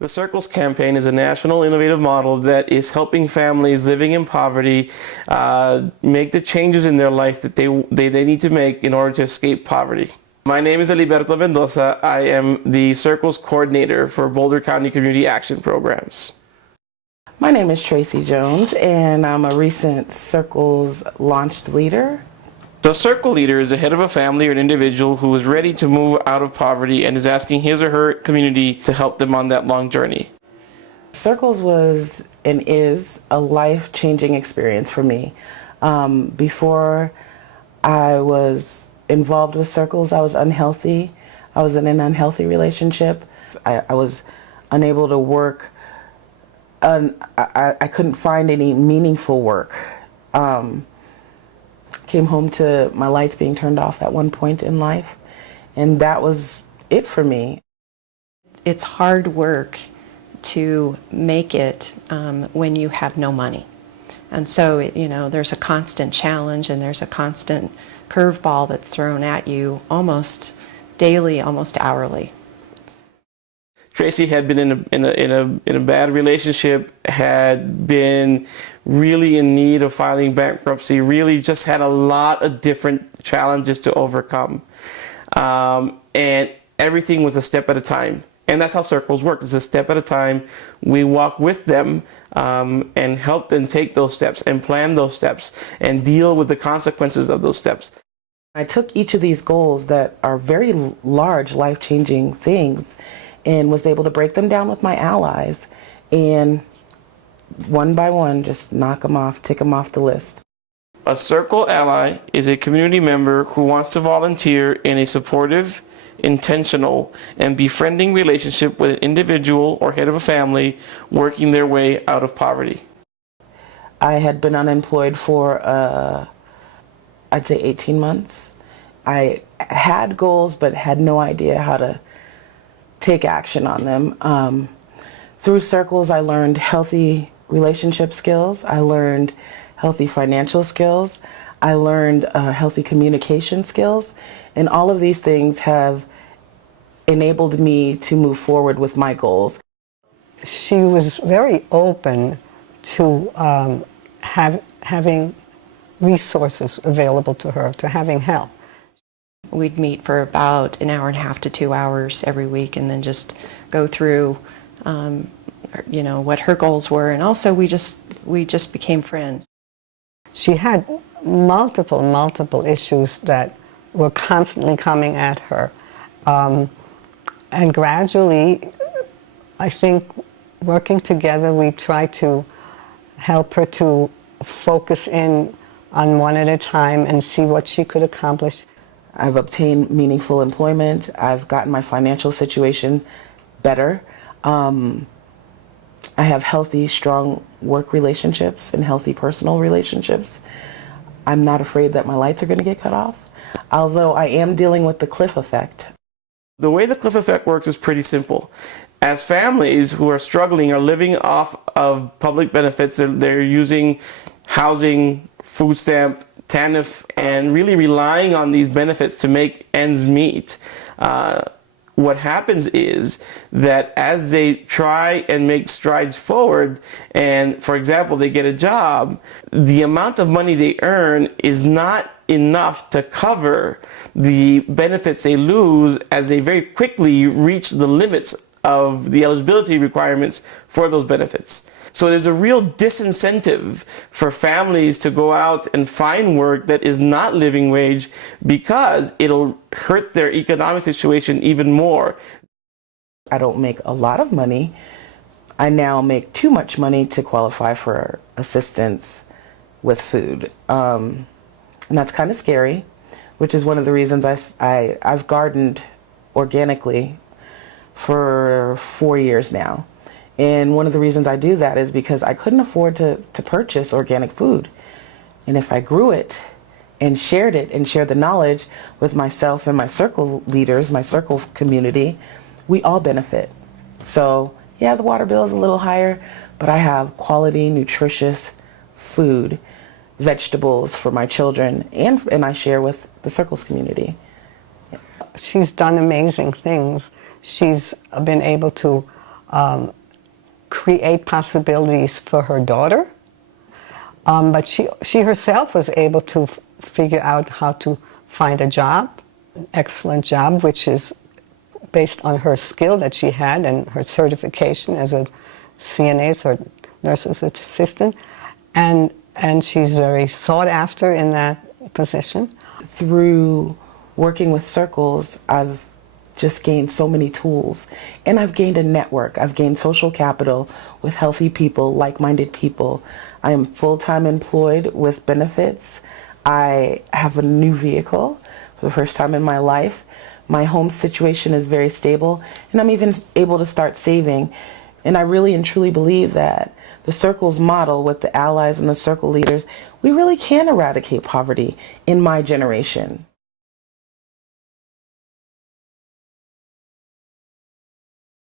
The Circles campaign is a national innovative model that is helping families living in poverty make the changes in their life that they need to make in order to escape poverty. My name is Eliberto Mendoza. I am the Circles coordinator for Boulder County Community Action Programs. My name is Tracy Jones, and I'm a recent Circles launched leader. So a Circle leader is the head of a family or an individual who is ready to move out of poverty and is asking his or her community to help them on that long journey. Circles was and is a life-changing experience for me. Before I was involved with Circles, I was unhealthy. I was in an unhealthy relationship. I was unable to work. I couldn't find any meaningful work. Came home to my lights being turned off at one point in life, and that was it for me. It's hard work to make it when you have no money. And so, there's a constant challenge and there's a constant curveball that's thrown at you almost daily, almost hourly. Tracy had been in a bad relationship, had been really in need of filing bankruptcy, really just had a lot of different challenges to overcome. And everything was a step at a time. And that's how Circles work. It's a step at a time. We walk with them and help them take those steps and plan those steps and deal with the consequences of those steps. I took each of these goals that are very large, life-changing things and was able to break them down with my allies and one by one just knock them off, tick them off the list. A Circle ally is a community member who wants to volunteer in a supportive, intentional, and befriending relationship with an individual or head of a family working their way out of poverty. I had been unemployed for, I'd say 18 months. I had goals but had no idea how to take action on them. Through Circles, I learned healthy relationship skills. I learned healthy financial skills. I learned healthy communication skills. And all of these things have enabled me to move forward with my goals. She was very open to having resources available to her, to having help. We'd meet for about an hour and a half to 2 hours every week and then just go through what her goals were, and also we just became friends. She had multiple issues that were constantly coming at her, and gradually, I think, working together, we tried to help her to focus in on one at a time and see what she could accomplish. I've obtained meaningful employment. I've gotten my financial situation better. I have healthy, strong work relationships and healthy personal relationships. I'm not afraid that my lights are going to get cut off, although I am dealing with the cliff effect. The way the cliff effect works is pretty simple. As families who are struggling are living off of public benefits, they're using housing, food stamp, TANF, and really relying on these benefits to make ends meet. What happens is that as they try and make strides forward, and for example, they get a job, the amount of money they earn is not enough to cover the benefits they lose as they very quickly reach the limits of the eligibility requirements for those benefits. So there's a real disincentive for families to go out and find work that is not living wage because it'll hurt their economic situation even more. I don't make a lot of money. I now make too much money to qualify for assistance with food. And that's kind of scary, which is one of the reasons I've gardened organically for 4 years now. And one of the reasons I do that is because I couldn't afford to purchase organic food. And if I grew it and shared the knowledge with myself and my Circle leaders, my Circle community, we all benefit. So yeah, the water bill is a little higher, but I have quality, nutritious food, vegetables for my children, and I share with the Circles community. She's done amazing things. She's been able to create possibilities for her daughter. But she herself was able to figure out how to find a job, an excellent job, which is based on her skill that she had and her certification as a CNA, or nurse's assistant. And she's very sought after in that position. Through working with Circles, I've just gained so many tools, and I've gained a network. I've gained social capital with healthy people, like-minded people. I am full-time employed with benefits. I have a new vehicle for the first time in my life. My home situation is very stable, and I'm even able to start saving. And I really and truly believe that the Circles model with the allies and the circle leaders, we really can eradicate poverty in my generation.